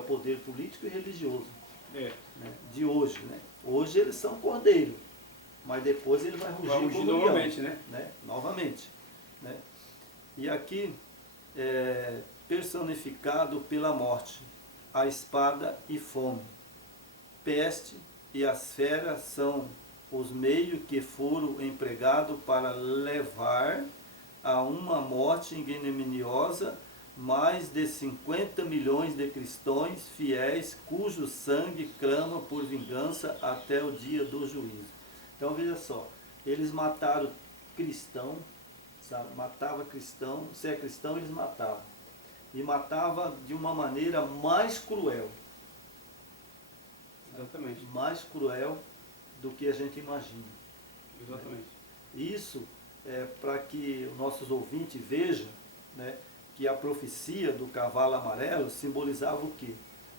o poder político e religioso, É. né, de hoje. Né? Hoje eles são cordeiro, mas depois ele vai rugir como novamente, leão, né? Novamente. Né? E aqui é personificado pela morte, a espada e fome. Peste e as feras são os meios que foram empregados para levar a uma morte ignominiosa mais de 50 milhões de cristãos fiéis cujo sangue clama por vingança até o dia do juízo. Então veja só, eles mataram cristão, sabe? Matava cristão, se é cristão eles matavam. E matava de uma maneira mais cruel. Exatamente. Mais cruel do que a gente imagina. Exatamente. Isso é para que os nossos ouvintes vejam, né, que a profecia do cavalo amarelo simbolizava o quê?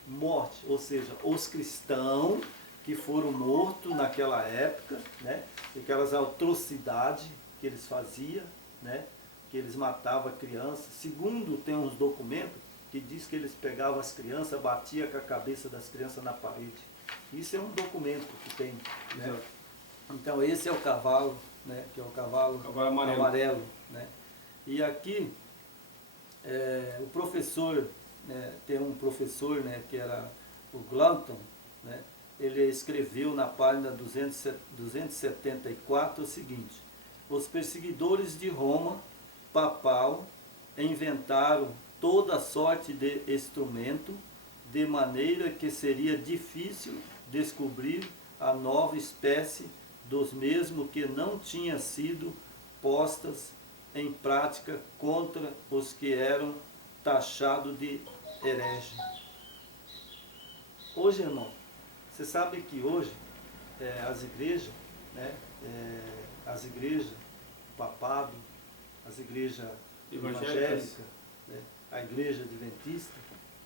Morte, ou seja, os cristãos que foram mortos naquela época, né, aquelas atrocidades que eles faziam, né, que eles matavam crianças. Segundo, tem uns documentos que diz que eles pegavam as crianças, batiam com a cabeça das crianças na parede. Isso é um documento que tem. Né? Então esse é o cavalo, né, que é o cavalo amarelo. Né? E aqui o professor, né, tem um professor, né, que era o Glauton, né, ele escreveu na página 274 o seguinte: os perseguidores de Roma papal inventaram toda sorte de instrumento, de maneira que seria difícil descobrir a nova espécie dos mesmos que não tinha sido postas em prática contra os que eram taxados de herege. Hoje, irmão, você sabe que hoje as igrejas, né, as igrejas, o papado, as igrejas evangélicas, né, a igreja adventista,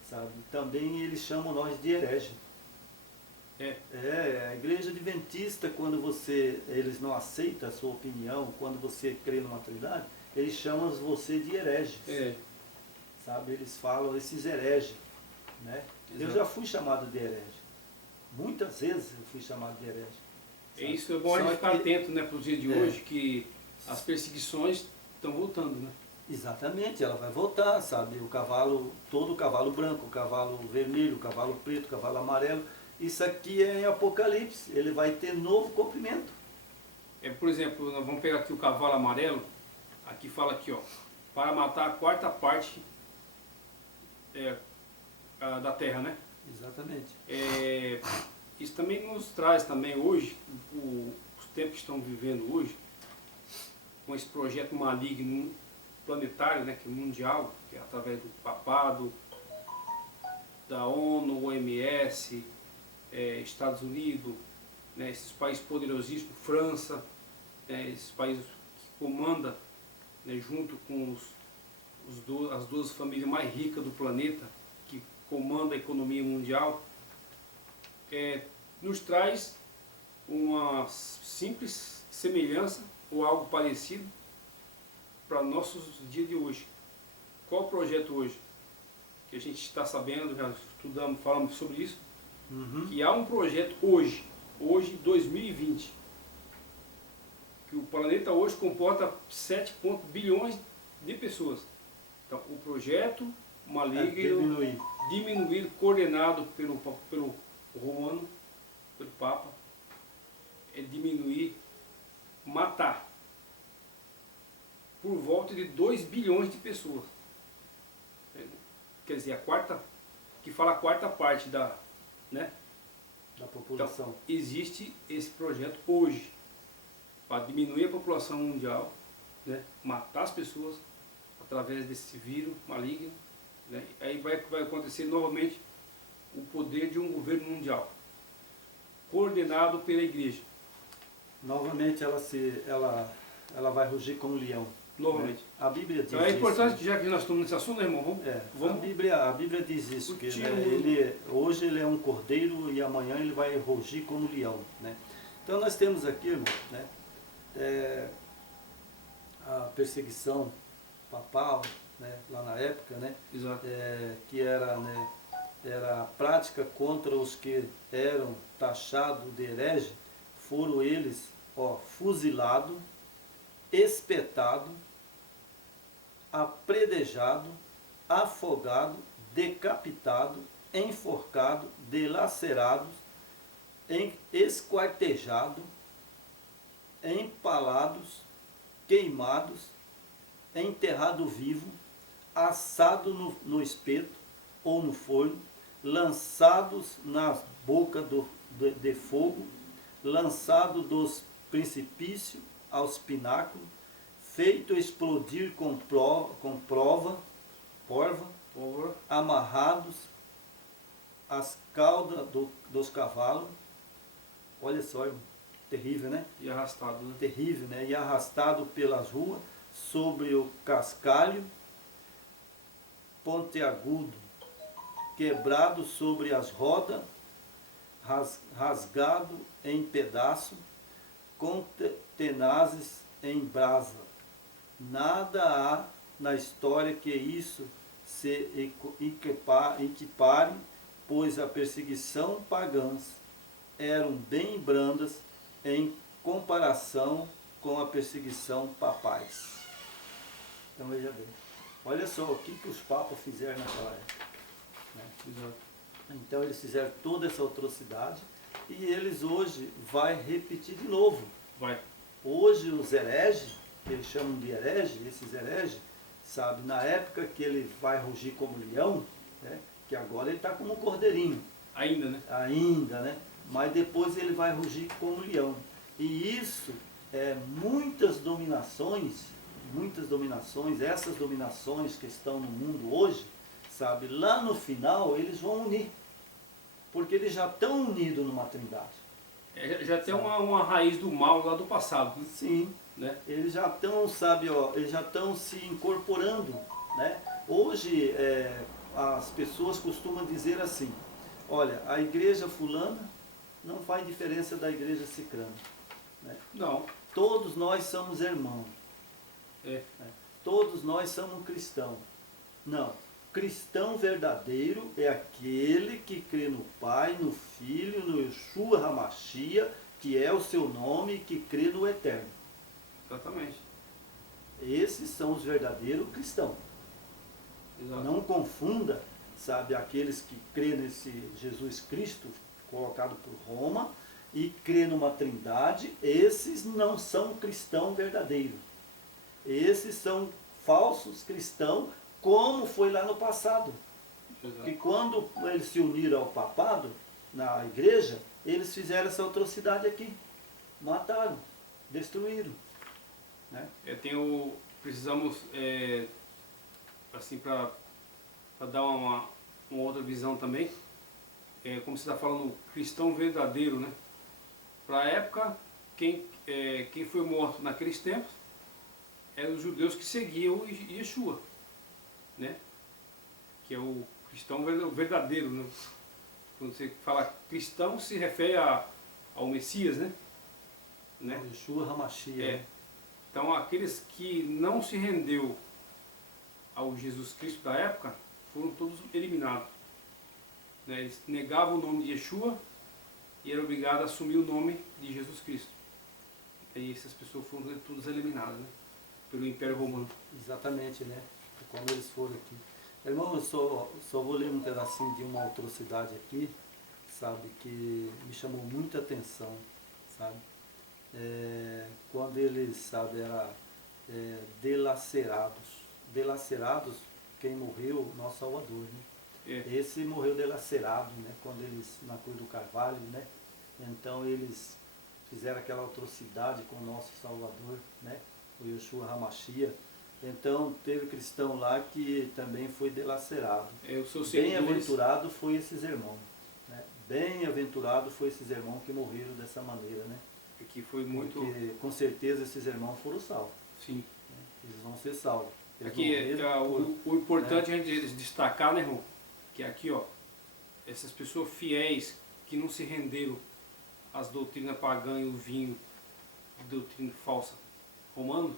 sabe, também eles chamam nós de herege. A igreja adventista, quando eles não aceitam a sua opinião, quando você crê numa trindade, eles chamam você de herege. Sabe, eles falam esses hereges, né? Eu já fui chamado de herege. Muitas vezes eu fui chamado de herege. Isso é bom a gente ficar atento, né, para os dias de hoje, que as perseguições estão voltando, né? Exatamente, ela vai voltar, sabe? O cavalo, todo o cavalo branco, o cavalo vermelho, o cavalo preto, o cavalo amarelo. Isso aqui é em Apocalipse, ele vai ter novo comprimento. Por exemplo, nós vamos pegar aqui o cavalo amarelo, aqui fala aqui, ó, para matar a quarta parte da terra, né? Exatamente. Isso também nos traz também hoje, os tempos que estão vivendo hoje, com esse projeto maligno planetário, né, que é mundial, que é através do papado, da ONU, OMS, Estados Unidos, né, esses países poderosíssimos, França, esses países que comandam, né, junto com as duas famílias mais ricas do planeta, que comandam a economia mundial, nos traz uma simples semelhança ou algo parecido para nossos dias de hoje. Qual o projeto hoje? Que a gente está sabendo, já estudamos, falamos sobre isso, que há um projeto hoje, 2020, que o planeta hoje comporta 7 bilhões de pessoas. Então, o projeto maligno, diminuir, coordenado pelo Romano, pelo Papa, é diminuir, matar por volta de 2 bilhões de pessoas. Quer dizer, que fala a quarta parte da população. Então, existe esse projeto hoje para diminuir a população mundial, né, matar as pessoas através desse vírus maligno, né, aí vai acontecer novamente o poder de um governo mundial, coordenado pela igreja. Novamente ela vai rugir como leão. Novamente. Né? A Bíblia diz então é importante, isso, já que nós estamos nesse assunto, né, irmão, vamos a Bíblia diz isso, que hoje ele é um cordeiro e amanhã ele vai rugir como leão. Né? Então nós temos aqui, irmão, né, a perseguição papal, né, lá na época, né, Exato. Que era, né, era a prática contra os que eram taxados de herege, foram eles, fuzilado, espetado, apredejado, afogado, decapitado, enforcado, dilacerado, esquartejado, empalados, queimados, enterrado vivo, assado no espeto ou no forno, lançados na boca de fogo, lançado dos precipícios aos pináculos, feito explodir com porva, amarrados às caudas dos cavalos. Olha só, irmão, terrível, né? E arrastado, né? Terrível, né? E arrastado pelas ruas, sobre o cascalho pontiagudo, quebrado sobre as rodas, rasgado em pedaços, com tenazes em brasa. Nada há na história que isso se equipare, pois a perseguição pagãs eram bem brandas em comparação com a perseguição papais. Então veja bem, olha só o que os papas fizeram naquela época, né? Então eles fizeram toda essa atrocidade e eles hoje vai repetir de novo. Vai. Hoje os hereges, que eles chamam de hereges, esses hereges, sabe, na época que ele vai rugir como leão, né, que agora ele está como um cordeirinho. Ainda, né? Ainda, né? Mas depois ele vai rugir como leão. E isso, muitas dominações, essas dominações que estão no mundo hoje, sabe, lá no final eles vão unir. Porque eles já estão unidos numa trindade. Já tem uma raiz do mal lá do passado. Né? Sim. Né? Eles já estão, sabe, eles já estão se incorporando, né? Hoje as pessoas costumam dizer assim, olha, a igreja fulana não faz diferença da igreja cicrana, né? Não. Todos nós somos irmãos. É. Né? Todos nós somos cristãos. Não. Cristão verdadeiro é aquele que crê no Pai, no Filho, no Yeshua HaMashiach, que é o seu nome, que crê no Eterno. Exatamente. Esses são os verdadeiros cristãos. Exato. Não confunda, sabe, aqueles que crê nesse Jesus Cristo colocado por Roma e crê numa trindade. Esses não são cristãos verdadeiros. Esses são falsos cristãos, como foi lá no passado. Exato. E quando eles se uniram ao papado, na igreja, eles fizeram essa atrocidade aqui. Mataram, destruíram. Né? Precisamos, assim, para dar uma outra visão também, como você está falando, cristão verdadeiro, né? Para a época, quem foi morto naqueles tempos eram os judeus que seguiam Yeshua, né? Que é o cristão verdadeiro, né? Quando você fala cristão, se refere ao Messias, né? O Yeshua HaMashiach. Então, aqueles que não se rendeu ao Jesus Cristo da época, foram todos eliminados. Né? Eles negavam o nome de Yeshua e eram obrigados a assumir o nome de Jesus Cristo. E essas pessoas foram todas eliminadas, né? Pelo Império Romano. Exatamente, né? Como eles foram aqui. Irmão, eu só vou ler um pedacinho de uma atrocidade aqui, sabe, que me chamou muita atenção, sabe? Quando eles, sabe, eram delacerados. Delacerados, quem morreu, nosso Salvador, né? Esse morreu delacerado, né? Quando eles, na cruz do Carvalho, né? Então eles fizeram aquela atrocidade com o nosso Salvador, né? O Yeshua HaMashiach. Então teve cristão lá que também foi delacerado. Bem-aventurado foi esses irmãos, né? Bem-aventurado foi esses irmãos que morreram dessa maneira, né? Que foi muito... Porque com certeza esses irmãos foram salvos. Sim. Né? Eles vão ser salvos. Aqui o importante a gente destacar, né, irmão? Que aqui, ó, essas pessoas fiéis que não se renderam às doutrinas pagãs e o vinho, doutrina falsa romano,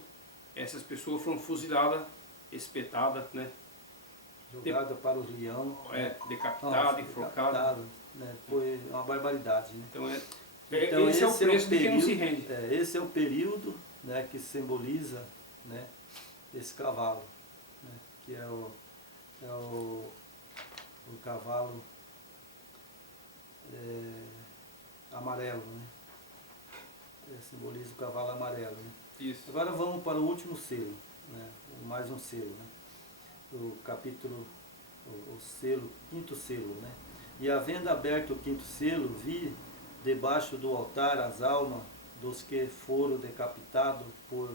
essas pessoas foram fuziladas, espetadas, né? jogada para os leões. Decapitado, enforcado. Né? Foi uma barbaridade. Né? Então, Então esse é o preço de quem não se rende. Esse é o período, né, que simboliza, né, esse cavalo, né, que é o cavalo amarelo, né? Simboliza o cavalo amarelo. Né? Isso. Agora vamos para o último selo, né? Mais um selo, né? O capítulo, o selo, quinto selo, né? E havendo aberto o quinto selo, vi debaixo do altar as almas dos que foram decapitados por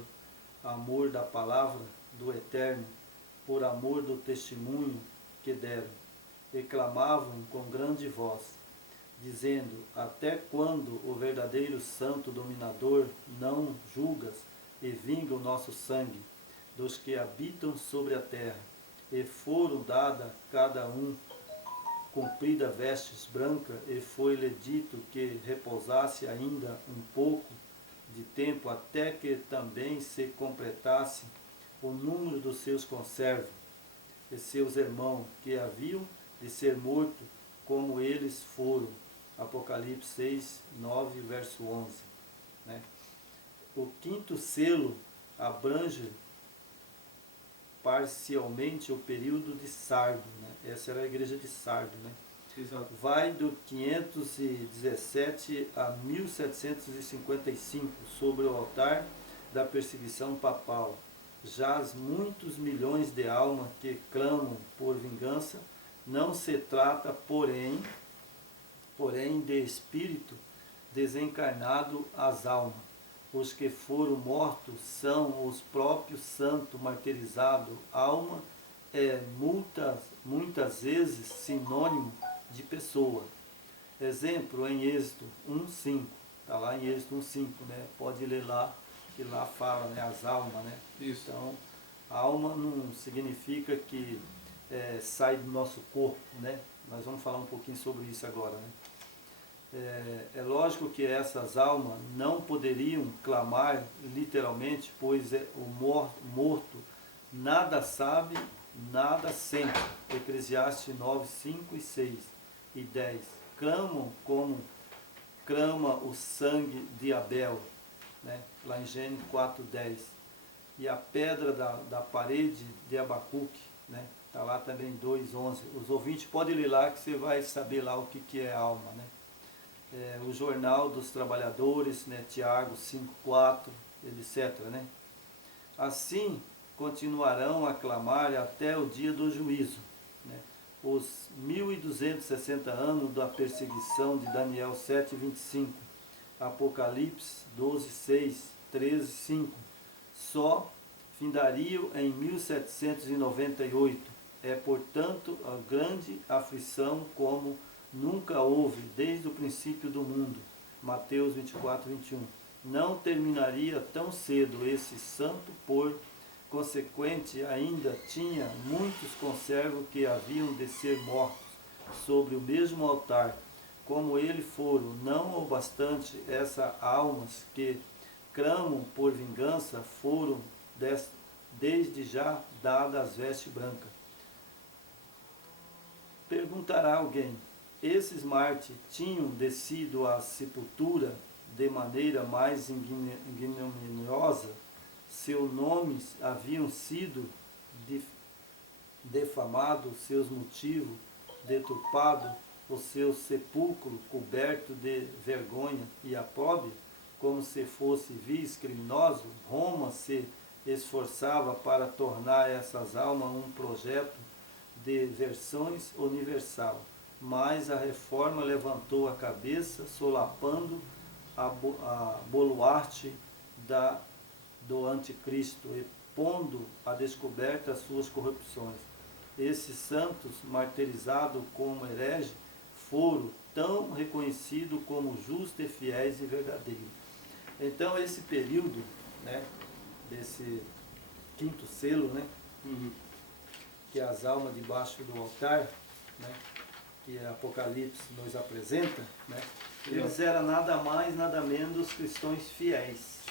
amor da palavra do Eterno, por amor do testemunho que deram, e clamavam com grande voz, dizendo: até quando, o verdadeiro santo dominador, não julgas e vinga o nosso sangue dos que habitam sobre a terra? E foram dada cada um comprida vestes brancas, e foi-lhe dito que repousasse ainda um pouco de tempo, até que também se completasse o número dos seus conservos e seus irmãos, que haviam de ser mortos como eles foram. Apocalipse 6, 9, verso 11. Né? O quinto selo abrange parcialmente o período de Sardo. Né? Essa era a igreja de Sardo. Né? Exato. Vai do 517 a 1755, sobre o altar da perseguição papal. Jaz muitos milhões de almas que clamam por vingança. Não se trata, porém de espírito desencarnado as almas. Os que foram mortos são os próprios santos martirizados. Alma é muitas vezes sinônimo de pessoa. Exemplo em Êxodo 1:5. Está lá em Êxodo 1:5, né? Pode ler lá, que lá fala, né, as almas, né? Isso. Então, alma não significa que sai do nosso corpo, né? Nós vamos falar um pouquinho sobre isso agora, né? É lógico que essas almas não poderiam clamar literalmente, pois o morto nada sabe, nada sente. Eclesiastes 9, 5 e 6 e 10. Clamam como clama o sangue de Abel, né? Lá em Gênesis 4, 10. E a pedra da parede de Abacuque, né? Está lá também 2, 11. Os ouvintes podem ler lá que você vai saber lá o que é alma, né? O Jornal dos Trabalhadores, né? Tiago 5, 4, etc. Né? Assim continuarão a clamar até o dia do juízo. Né? Os 1260 anos da perseguição de Daniel 7, 25, Apocalipse 12, 6, 13, 5, só findariam em 1798. É, portanto, a grande aflição como nunca houve desde o princípio do mundo. Mateus 24, 21. Não terminaria tão cedo esse santo, por consequente ainda tinha muitos conservos que haviam de ser mortos sobre o mesmo altar, como ele foram. Não obstante, essas almas que clamam por vingança foram desde já dadas as vestes brancas. Perguntará alguém: esses mártires tinham descido à sepultura de maneira mais ignominiosa? Seus nomes haviam sido defamados, seus motivos deturpados, o seu sepulcro coberto de vergonha e opróbrio, como se fosse vis criminoso. Roma se esforçava para tornar essas almas um projeto de versões universal, mas a reforma levantou a cabeça, solapando a baluarte do anticristo e pondo à descoberta as suas corrupções. Esses santos, martirizados como hereges, foram tão reconhecidos como justos e fiéis e verdadeiros. Então, esse período, né, desse quinto selo, né, que é as almas debaixo do altar, né, que Apocalipse nos apresenta, né, eles eram nada mais, nada menos cristãos fiéis.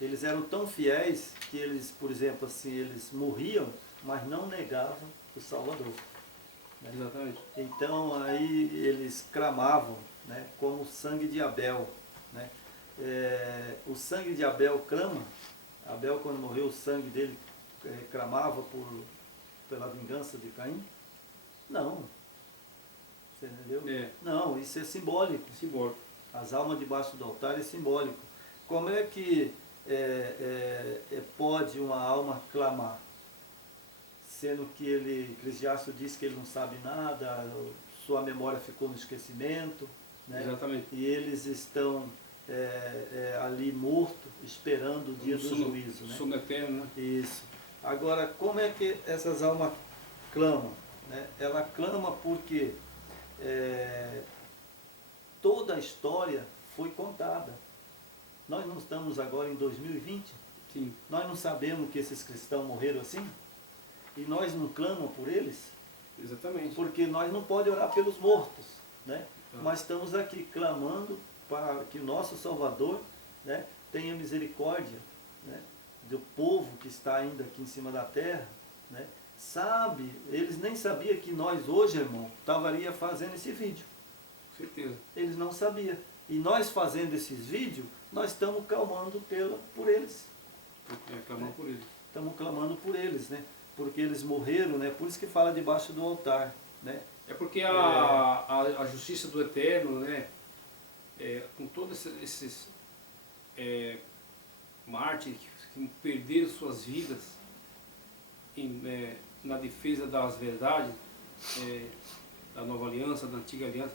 Eles eram tão fiéis que eles, por exemplo, assim, eles morriam, mas não negavam o o Salvador. Né? Exatamente. Então aí eles clamavam, né, como o sangue de Abel. Né? O sangue de Abel clama. Abel, quando morreu, o sangue dele clamava pela vingança de Caim? Não. Você entendeu? Não, isso é simbólico. Simbólico. As almas debaixo do altar é simbólico. Como é que pode uma alma clamar? Sendo que Eclesiastes diz que ele não sabe nada, sua memória ficou no esquecimento, né? Exatamente. E eles estão ali mortos, esperando o dia do juízo. Né? Sono eterno, né? Isso. Agora, como é que essas almas clamam? Né? Ela clama porque toda a história foi contada. Nós não estamos agora em 2020? Sim. Nós não sabemos que esses cristãos morreram assim? E nós não clamamos por eles? Exatamente. Porque nós não podemos orar pelos mortos. Né? Mas estamos aqui clamando para que o nosso Salvador, né, tenha misericórdia, né, do povo que está ainda aqui em cima da terra. Né? Sabe, eles nem sabiam que nós hoje, irmão, estaríamos fazendo esse vídeo. Com certeza. Eles não sabiam. E nós fazendo esses vídeos, nós estamos clamando por eles. Clamando por eles. Estamos clamando por eles, né? Porque eles morreram, né? Por isso que fala debaixo do altar, né? É porque a justiça do Eterno, né? Com todos esses mártires que perderam suas vidas na defesa das verdades, da nova aliança, da antiga aliança,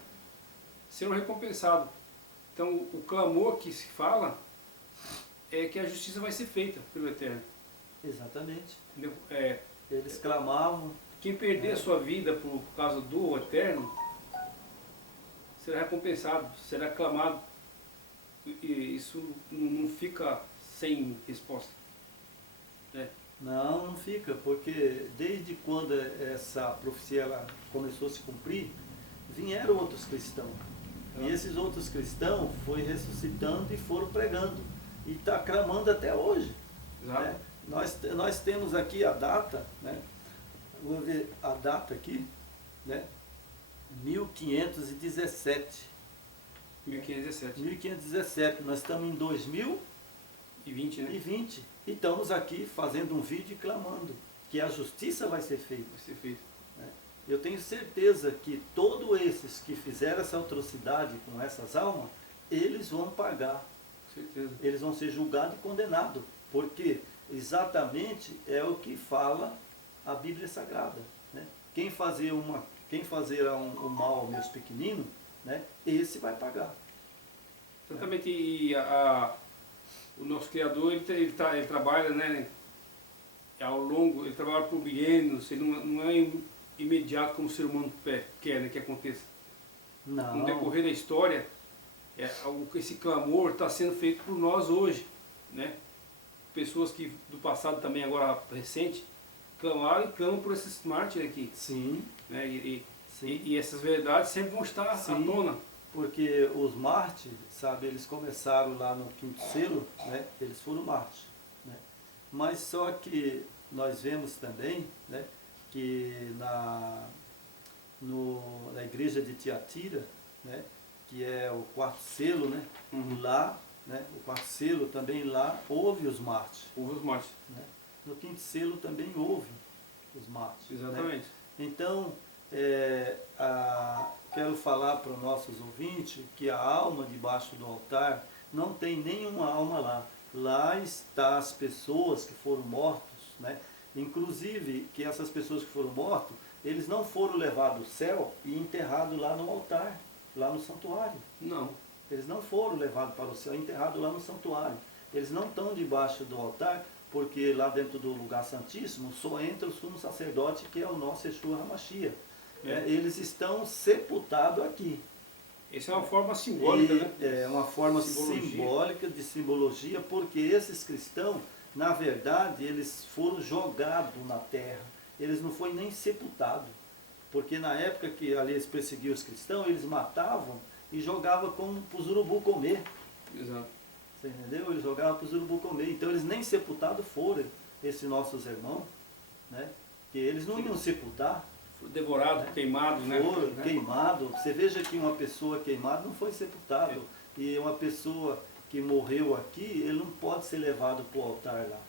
serão recompensados. Então o clamor que se fala é que a justiça vai ser feita pelo Eterno. Exatamente. Entendeu? Eles clamavam. Quem perder a sua vida por causa do Eterno será recompensado, será clamado. E isso não fica sem resposta. Né? Não, não fica, porque desde quando essa profecia ela começou a se cumprir, vieram outros cristãos. E esses outros cristãos foram ressuscitando e foram pregando. E está clamando até hoje. Né? Nós temos aqui a data, né? Vou ver a data aqui, né? 1517. 1517. 1517. Nós estamos em 2020, né? E estamos aqui fazendo um vídeo e clamando que a justiça vai ser feita. Vai ser feita. Né? Eu tenho certeza que todos esses que fizeram essa atrocidade com essas almas, eles vão pagar. Com certeza. Eles vão ser julgados e condenados. Porque exatamente é o que fala a Bíblia Sagrada. Né? Quem fazer um mal aos meus pequeninos, né, esse vai pagar. Exatamente. E o nosso Criador, ele trabalha, né, ao longo, ele trabalha por milênios, ele não é imediato como o ser humano quer, né, que aconteça. Não. No decorrer da história, esse clamor está sendo feito por nós hoje. Né? Pessoas que do passado também, agora recente, clamaram e clamam por esses mártires aqui. Sim. Né? Sim. E essas verdades sempre vão estar à tona. Porque os mártires, sabe, eles começaram lá no quinto selo, né? Eles foram mártires. Né? Mas só que nós vemos também, né, que na igreja de Tiatira, né, que é o quarto selo, né, lá, né, o quarto selo também lá houve os mártires. Houve os mártires. Né? No quinto selo também houve os mártires. Exatamente. Né? Então, quero falar para os nossos ouvintes que a alma debaixo do altar não tem nenhuma alma lá. Lá está as pessoas que foram mortos, né? Inclusive que essas pessoas que foram mortas, eles não foram levados ao céu e enterrados lá no altar, lá no santuário. Não. Eles não foram levados para o céu e enterrados lá no santuário. Eles não estão debaixo do altar, porque lá dentro do lugar santíssimo só entra o sumo sacerdote, que é o nosso Yeshua HaMashiach. Eles estão sepultados aqui. Essa é uma forma simbólica, né? É uma forma simbólica de simbologia, porque esses cristãos, na verdade, eles foram jogados na terra. Eles não foram nem sepultados. Porque na época que ali eles perseguiam os cristãos, eles matavam e jogavam como para os urubu comer. Exato. Você entendeu? Eles jogavam para os urubu comer. Então eles nem sepultados foram, esses nossos irmãos. Né? que eles não iam sepultar. Foi devorado, queimado, né? Foi queimado. Você veja que uma pessoa queimada não foi sepultado. E uma pessoa que morreu aqui, ele não pode ser levado para o altar lá.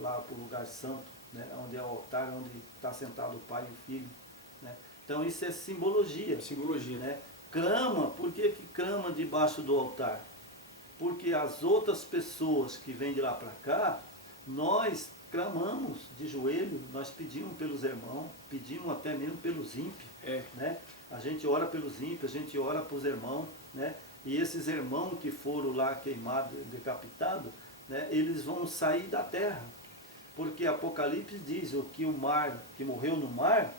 Lá para o lugar santo, né? Onde é o altar, onde está sentado o pai e o filho. Né? Então isso é simbologia. Simbologia. Né? Clama, por que clama debaixo do altar? Porque as outras pessoas que vêm de lá para cá, nós clamamos de joelho, nós pedimos pelos irmãos, pedimos até mesmo pelos ímpios. Né? A gente ora pelos ímpios, a gente ora para os irmãos, né? E esses irmãos que foram lá queimados, decapitados, né? Eles vão sair da terra. Porque Apocalipse diz o que o mar, que morreu no mar,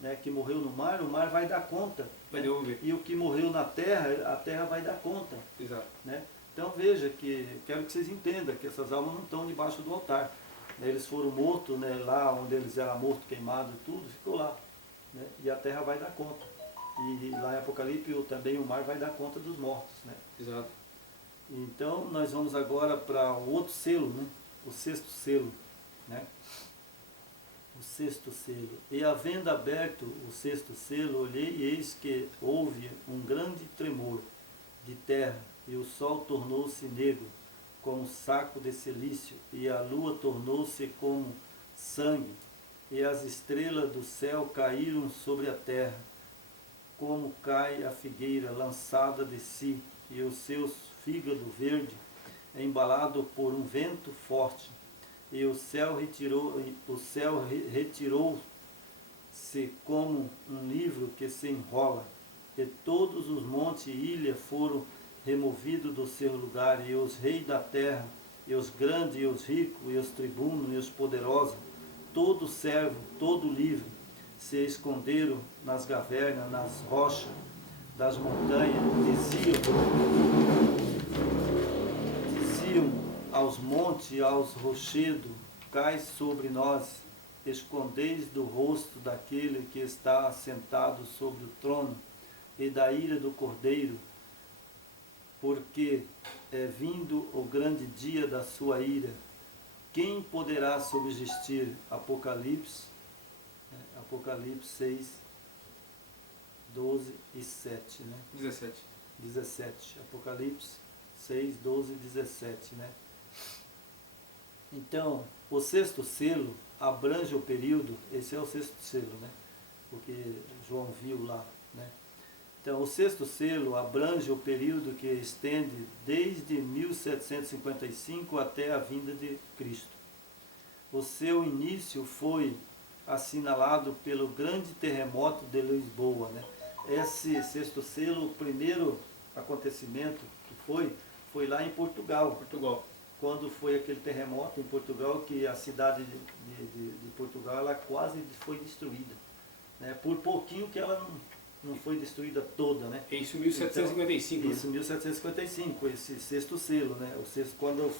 né? Que morreu no mar, o mar vai dar conta. Vai né? devolver. E o que morreu na terra, a terra vai dar conta. Exato. Né? Então veja que, quero que vocês entendam que essas almas não estão debaixo do altar. Eles foram mortos, né, lá onde eles eram mortos, queimados e tudo, ficou lá. Né? E a terra vai dar conta. E lá em Apocalipse também o mar vai dar conta dos mortos. Né? Exato. Então nós vamos agora para o outro selo, né? O sexto selo. Né? O sexto selo. E havendo aberto o sexto selo, olhei e eis que houve um grande tremor de terra, e o sol tornou-se negro, como saco de cilício, e a lua tornou-se como sangue, e as estrelas do céu caíram sobre a terra, como cai a figueira lançada de si, e os seus fígado verde, embalado por um vento forte, e o céu retirou-se como um livro que se enrola, e todos os montes e ilhas foram removidos do seu lugar, e os reis da terra, e os grandes, e os ricos, e os tribunos, e os poderosos, todo servo, todo livre, se esconderam nas cavernas, nas rochas das montanhas, diziam aos montes e aos rochedos, cai sobre nós, escondeis do rosto daquele que está assentado sobre o trono, e da ira do Cordeiro, porque é vindo o grande dia da sua ira. Quem poderá subsistir? Apocalipse 6, 12 e 7. Né? 17. Apocalipse 6, 12 e 17. Né? Então, o sexto selo abrange o período, esse é o sexto selo, né? Porque João viu lá. Né? Então, o sexto selo abrange o período que estende desde 1755 até a vinda de Cristo. O seu início foi assinalado pelo grande terremoto de Lisboa. Né? Esse sexto selo, o primeiro acontecimento que foi lá em Portugal. Quando foi aquele terremoto em Portugal, que a cidade de Portugal ela quase foi destruída. Né? Por pouquinho que ela não foi destruída toda, né? Isso em 1755. Então, isso em 1755, esse sexto selo, né? Quando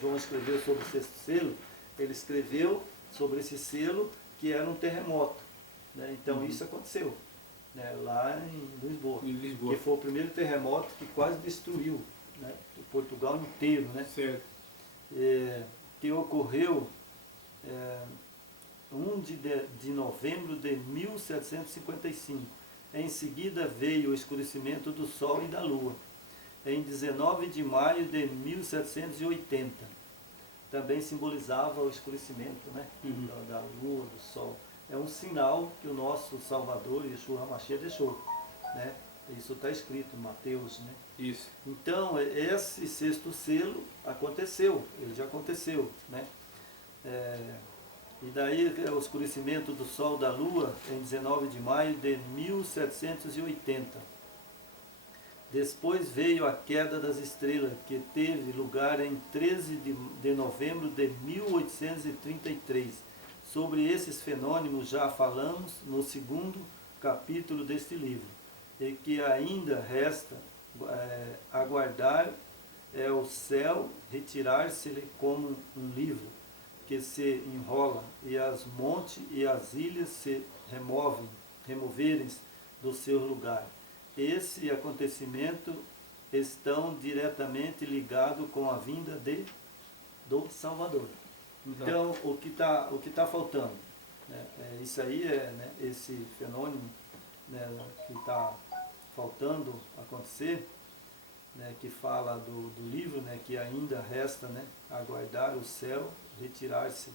João escreveu sobre o sexto selo, ele escreveu sobre esse selo que era um terremoto. Né? Então isso aconteceu, né? Lá em Lisboa. Que foi o primeiro terremoto que quase destruiu, né? Portugal inteiro, né? Certo. Que ocorreu 1 de novembro de 1755. Em seguida veio o escurecimento do Sol e da Lua, em 19 de maio de 1780. Também simbolizava o escurecimento, né? Da Lua, do Sol. É um sinal que o nosso Salvador, Yeshua HaMashiach, deixou. Né? Isso está escrito em Mateus. Né? Isso. Então, esse sexto selo aconteceu, ele já aconteceu. Né? E daí o escurecimento do Sol e da Lua em 19 de maio de 1780. Depois veio a queda das estrelas, que teve lugar em 13 de novembro de 1833. Sobre esses fenômenos já falamos no segundo capítulo deste livro, e que ainda resta aguardar o céu retirar-se-lhe como um livro, que se enrola, e as montes e as ilhas se removerem do seu lugar. Esse acontecimento estão diretamente ligados com a vinda do Salvador. Então, o que tá faltando? Isso aí né, esse fenômeno, né, que está faltando acontecer, né, que fala do livro, né, que ainda resta, né, aguardar o céu, retirar-se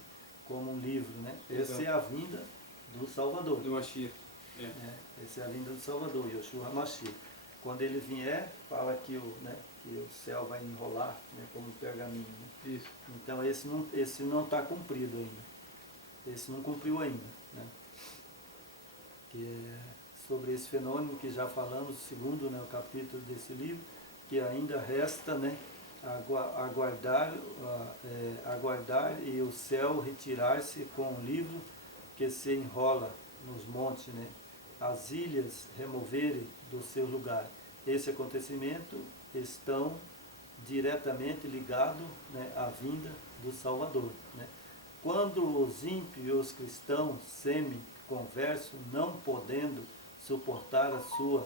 como um livro. Né? Essa é a vinda do Salvador. Do Mashiach. Essa é a vinda do Salvador, Yeshua HaMashiach. Quando ele vier, fala que o céu vai enrolar, né, como um pergaminho. Né? Isso. Então esse não está cumprido ainda. Esse não cumpriu ainda. Né? Que é sobre esse fenômeno que já falamos, segundo, né, o capítulo desse livro, que ainda resta, né, aguardar e o céu retirar-se com um livro que se enrola nos montes, né, as ilhas removerem do seu lugar. Esse acontecimento estão diretamente ligado, né, à vinda do Salvador. Né? Quando os ímpios e os cristãos semi-conversos, não podendo suportar a sua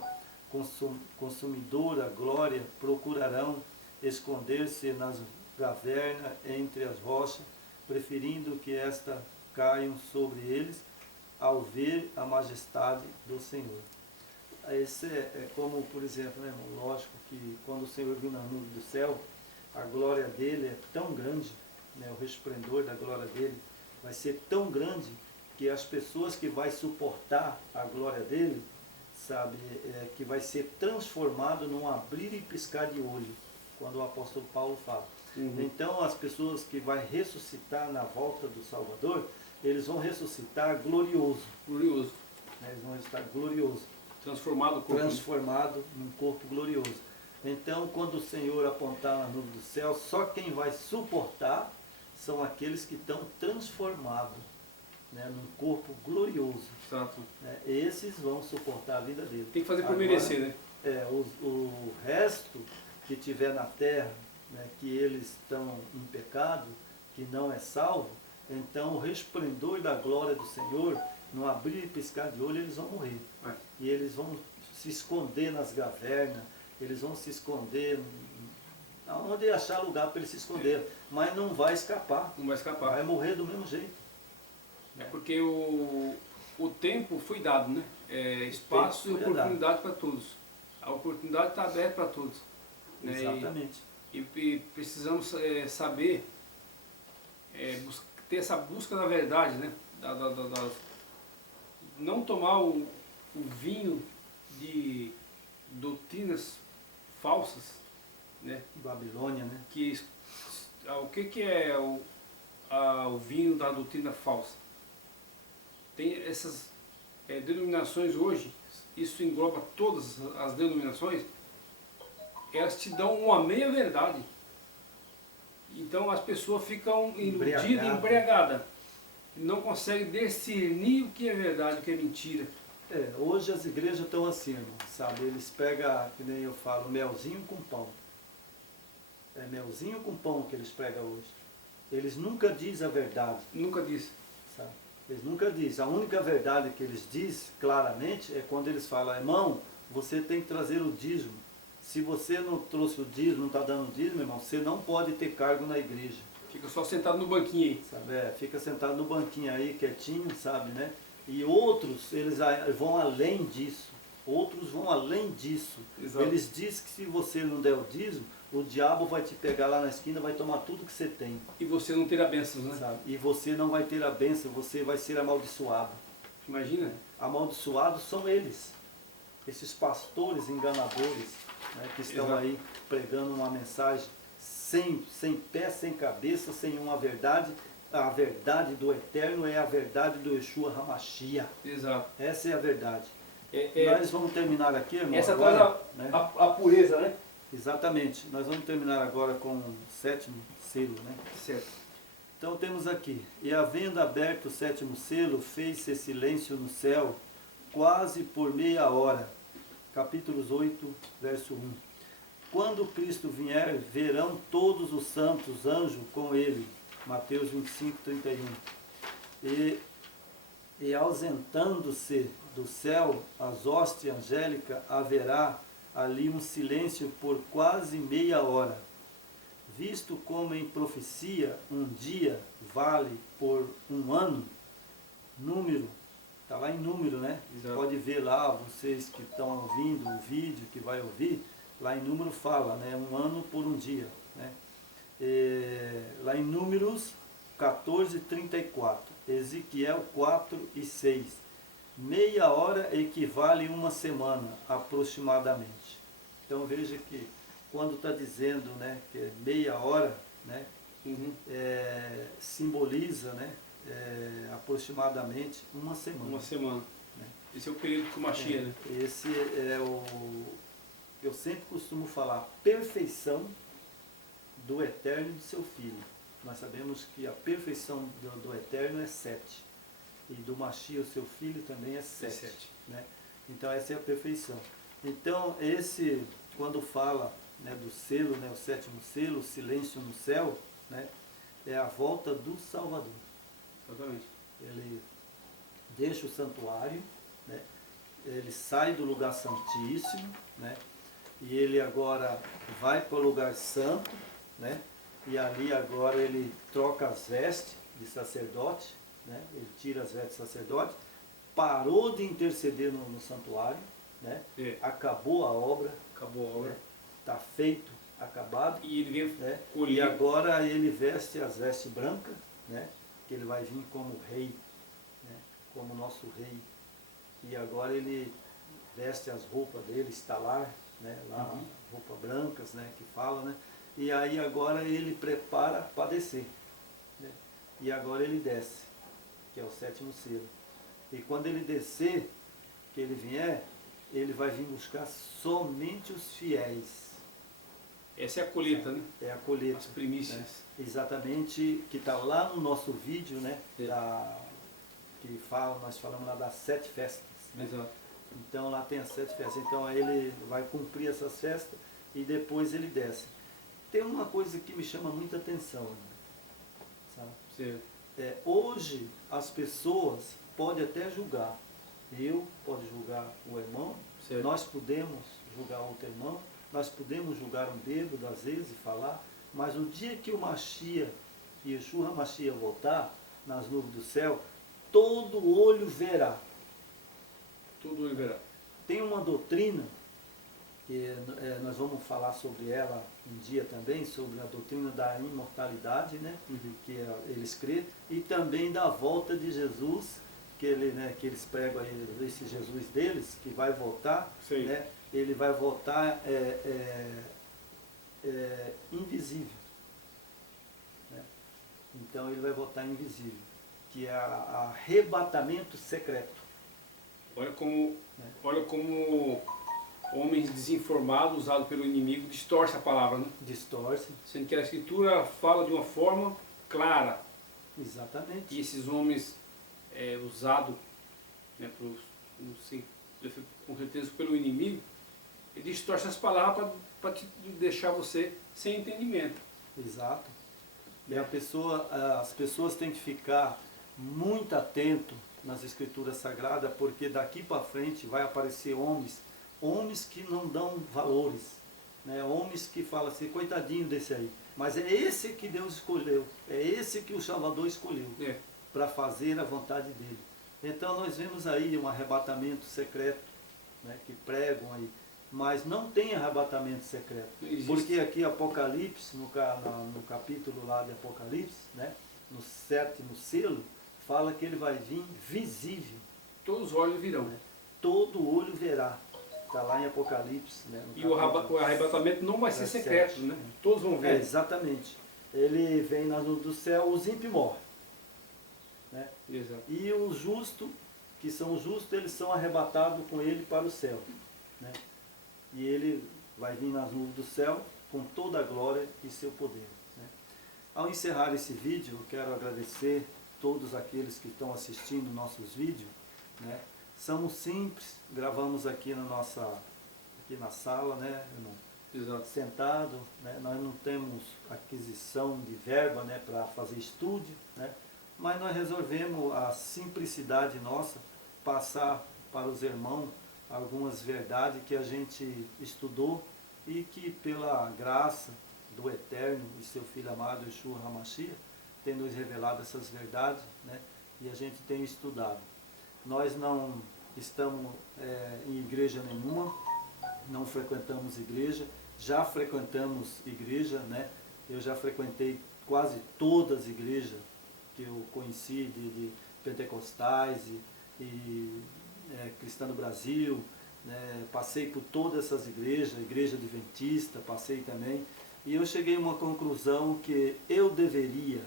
consumidora glória, procurarão esconder-se nas cavernas entre as rochas, preferindo que esta caiam sobre eles ao ver a majestade do Senhor. Esse é como, por exemplo, né, irmão, lógico que quando o Senhor vir na nuvem do céu, a glória dele é tão grande, né, o resplendor da glória dele vai ser tão grande que as pessoas que vai suportar a glória dele, sabe, que vai ser transformado num abrir e piscar de olho, quando o apóstolo Paulo fala. Então as pessoas que vai ressuscitar na volta do Salvador, eles vão ressuscitar glorioso. Glorioso. Né, eles vão ressuscitar glorioso. Transformado num corpo glorioso. Então, quando o Senhor apontar na nuvem do céu, só quem vai suportar são aqueles que estão transformados, né, num corpo glorioso. Exato. Né, esses vão suportar a vida dele. Tem que fazer por merecer, né? O resto que tiver na terra, né, que eles estão em pecado, que não é salvo, então o resplendor da glória do Senhor, no abrir e piscar de olho, eles vão morrer. E eles vão se esconder nas cavernas, eles vão se esconder aonde achar lugar para eles se esconder, mas não vai escapar. Não vai escapar. Vai morrer do mesmo jeito. É porque o tempo foi dado, né? Espaço e oportunidade para todos. A oportunidade está aberta para todos. Né? Exatamente. E precisamos saber, ter essa busca da verdade, né? Não tomar o vinho de doutrinas falsas, né? Babilônia, né? O que é o vinho da doutrina falsa? Tem essas denominações hoje, isso engloba todas as denominações, elas te dão uma meia verdade. Então as pessoas ficam iludidas, embriagadas, não conseguem discernir o que é verdade, o que é mentira. Hoje as igrejas estão assim, irmão, sabe? Eles pegam, que nem eu falo, melzinho com pão. É melzinho com pão que eles pregam hoje. Eles nunca dizem a verdade. Nunca dizem. Sabe? Eles nunca dizem. A única verdade que eles dizem claramente é quando eles falam, irmão, você tem que trazer o dízimo. Se você não trouxe o dízimo, não está dando o dízimo, irmão, você não pode ter cargo na igreja. Fica só sentado no banquinho aí. Sabe? Fica sentado no banquinho aí, quietinho, sabe, né? E outros, eles vão além disso. Outros vão além disso. Exato. Eles dizem que se você não der o dízimo, o diabo vai te pegar lá na esquina, vai tomar tudo que você tem. E você não terá bênçãos, né? Sabe? E você não vai ter a bênção, você vai ser amaldiçoado. Imagina. Amaldiçoados são eles. Esses pastores enganadores, né, que estão Exato. aí pregando uma mensagem sem pé, sem cabeça, sem uma verdade. A verdade do Eterno é a verdade do Yeshua HaMashiach. Exato. Essa é a verdade. Nós vamos terminar aqui, irmão. Essa agora, traz né? a pureza, né? Exatamente. Nós vamos terminar agora com o 7º selo, né? Certo. Então temos aqui, e havendo aberto o 7º selo, fez-se silêncio no céu, quase por meia hora. Capítulos 8, verso 1. Quando Cristo vier, verão todos os santos anjos com ele. Mateus 25, 31. E ausentando-se do céu as hóstias angélicas, haverá ali um silêncio por quase meia hora. Visto como em profecia um dia vale por um ano, número, está lá em número, né? Exato. Pode ver lá, vocês que estão ouvindo o vídeo, que vai ouvir, lá em número fala, né? Um ano por um dia, né? Lá em Números 14:34, Ezequiel 4:6, meia hora equivale a uma semana, aproximadamente. Então veja que quando está dizendo, né, que é meia hora, né, simboliza, né, aproximadamente uma semana. Uma semana. Né? Esse é o período que o Mashiach, né? Esse é eu sempre costumo falar, perfeição do Eterno e do seu Filho. Nós sabemos que a perfeição do Eterno é 7. E do Mashiach, o seu Filho, também é 7. Né? Então essa é a perfeição. Então quando fala, né, do selo, né, o 7º selo, o silêncio no céu, né, é a volta do Salvador. Exatamente. Ele deixa o santuário, né, ele sai do lugar santíssimo, né, e ele agora vai para o lugar santo, né, e ali agora ele troca as vestes de sacerdote, né, ele tira as vestes de sacerdote, parou de interceder no santuário, né, acabou a obra. Acabou a obra. Né, está feito, acabado. E ele vem, né, e agora ele veste as vestes brancas, né, que ele vai vir como rei, né, como nosso rei. E agora ele veste as roupas dele, estalar, né, lá, roupas brancas, né, que fala, né, e aí agora ele prepara para descer. Né, e agora ele desce, que é o 7º selo. E quando ele descer, que ele vier, ele vai vir buscar somente os fiéis. Essa é a colheita, né? É a colheita. As primícias. Né? Exatamente, que está lá no nosso vídeo, né? Nós falamos lá das 7 festas. Né? Exato. Então lá tem as 7 festas. Então aí ele vai cumprir essas festas e depois ele desce. Tem uma coisa que me chama muita atenção. Sabe? Certo. Hoje as pessoas podem até julgar. Pode julgar o irmão, certo. Nós podemos julgar outro irmão, nós podemos julgar um bêbado às vezes e falar, mas o dia que o Mashiach, Yeshua Mashiach voltar nas nuvens do céu, todo olho verá. Todo olho verá. Tem uma doutrina, que nós vamos falar sobre ela um dia também, sobre a doutrina da imortalidade, né, que eles crêem, e também da volta de Jesus, que eles pregam aí, esse Jesus deles, que vai voltar, né, ele vai voltar invisível. Né? Então ele vai voltar invisível, que é arrebatamento secreto. Olha como homens desinformados, usados pelo inimigo, distorce a palavra, né? Distorce. Sendo que a Escritura fala de uma forma clara. Exatamente. E esses homens usados, né, com certeza pelo inimigo, ele distorce as palavras para deixar você sem entendimento. Exato. E as pessoas têm que ficar muito atento nas Escrituras Sagradas, porque daqui para frente vai aparecer homens que não dão valores, né? Homens que falam assim, coitadinho desse aí. Mas é esse que Deus escolheu, é esse que o Salvador escolheu para fazer a vontade dele. Então nós vemos aí um arrebatamento secreto, né, que pregam aí, mas não tem arrebatamento secreto. Porque aqui Apocalipse, no capítulo lá de Apocalipse, né, no 7º selo, fala que ele vai vir visível. Todos os olhos virão. Né? Todo olho verá. Está lá em Apocalipse. Né, e o arrebatamento não vai ser secreto, né? Todos vão ver. Exatamente. Ele vem na nuvem do céu, os ímpios morrem. Né? Exato. E os justos, que são os justos, eles são arrebatados com ele para o céu. Né? E ele vai vir nas nuvens do céu com toda a glória e seu poder. Né? Ao encerrar esse vídeo, eu quero agradecer todos aqueles que estão assistindo nossos vídeos. Né? Somos simples, gravamos aqui na sala, né? Exato. Sentado, né? Nós não temos aquisição de verba, né, para fazer estúdio, né? Mas nós resolvemos a simplicidade nossa passar para os irmãos algumas verdades que a gente estudou e que pela graça do Eterno e seu Filho amado Yeshua HaMashiach tem nos revelado essas verdades, né? e a gente tem estudado. Nós não estamos em igreja nenhuma, não frequentamos igreja, já frequentamos igreja, né? Eu já frequentei quase todas as igrejas que eu conheci, de pentecostais e Cristã do Brasil, né? Passei por todas essas igrejas, igreja adventista, passei também, e eu cheguei a uma conclusão que eu deveria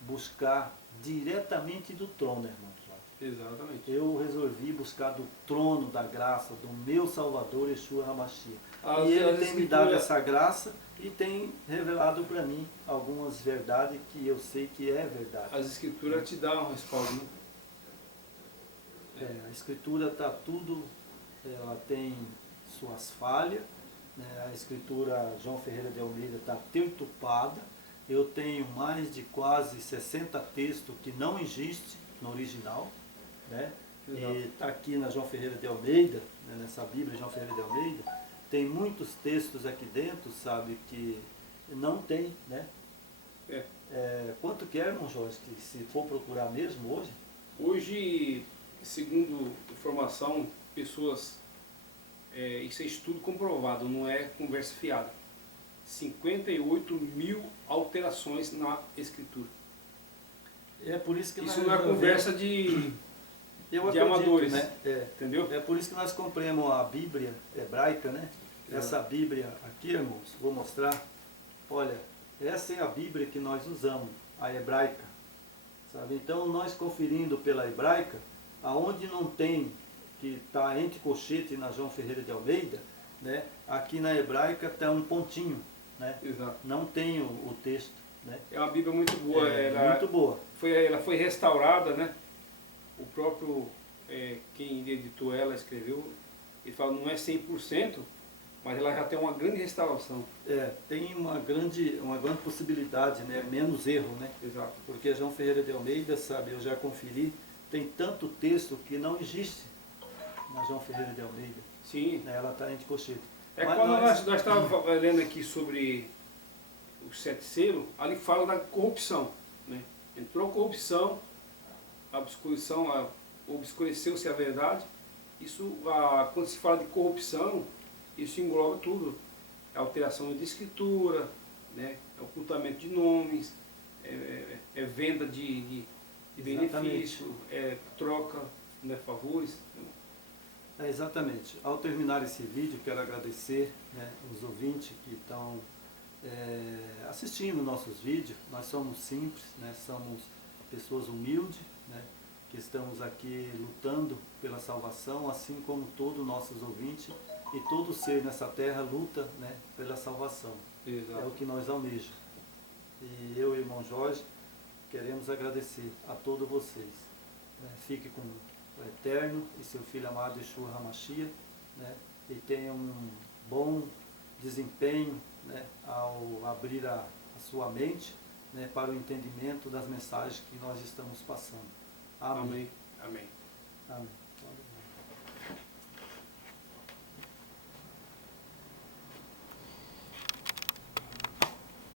buscar diretamente do trono, irmão. Exatamente. Eu resolvi buscar do trono da graça do meu Salvador, Yeshua HaMashiach. As E ele tem me dado escrituras- essa graça e tem revelado para mim algumas verdades que eu sei que é verdade. As escrituras te dão um respaldo, né? A Escritura está tudo, ela tem suas falhas, né? A Escritura João Ferreira de Almeida está deturpada. Eu tenho mais de quase 60 textos que não existem no original, né? E está aqui na João Ferreira de Almeida, né? Nessa Bíblia João Ferreira de Almeida, tem muitos textos aqui dentro, sabe, que não tem, né? Quanto que é, irmão Jorge, que se for procurar mesmo hoje? Hoje, segundo informação, pessoas, isso é estudo comprovado, não é conversa fiada. 58 mil alterações na escritura. É por isso que Isso nós não é resolvemos- conversa de Eu de acredito, amadores, né? entendeu? É por isso que nós compramos a Bíblia hebraica, né? Essa Bíblia aqui, irmãos, vou mostrar. Olha, essa é a Bíblia que nós usamos, a hebraica. Sabe? Então, nós conferindo pela hebraica, aonde não tem, que está entre colchete na João Ferreira de Almeida, né? Aqui na hebraica está um pontinho, né? Exato. Não tem o texto, né? É uma Bíblia muito boa. Muito boa. Ela foi restaurada, né? O próprio, quem editou ela, escreveu, ele fala, não é 100%, mas ela já tem uma grande restauração. Tem uma grande possibilidade, né? Menos erro, né? Exato. Porque João Ferreira de Almeida, sabe, eu já conferi, tem tanto texto que não existe na João Ferreira de Almeida, Sim. né? Ela está entre colchete. Mas Quando nós estávamos lendo aqui sobre os 7 selos, ali fala da corrupção, né? Entrou a corrupção, a obscureceu-se a verdade. Isso, quando se fala de corrupção, isso engloba tudo. É alteração de escritura, né? É ocultamento de nomes, venda de benefício, troca, né, favores. Exatamente. Ao terminar esse vídeo, quero agradecer, né, os ouvintes que estão assistindo nossos vídeos. Nós somos simples, né? Somos pessoas humildes, né? Que estamos aqui lutando pela salvação, assim como todos os nossos ouvintes e todo ser nessa terra luta, né, pela salvação. Exato. É o que nós almejamos. E eu e o irmão Jorge queremos agradecer a todos vocês. Fique com o Eterno e seu Filho amado Yeshua HaMashiach, né? E tenha um bom desempenho, né, ao abrir a sua mente, né, para o entendimento das mensagens que nós estamos passando. Amém. Amém. Amém.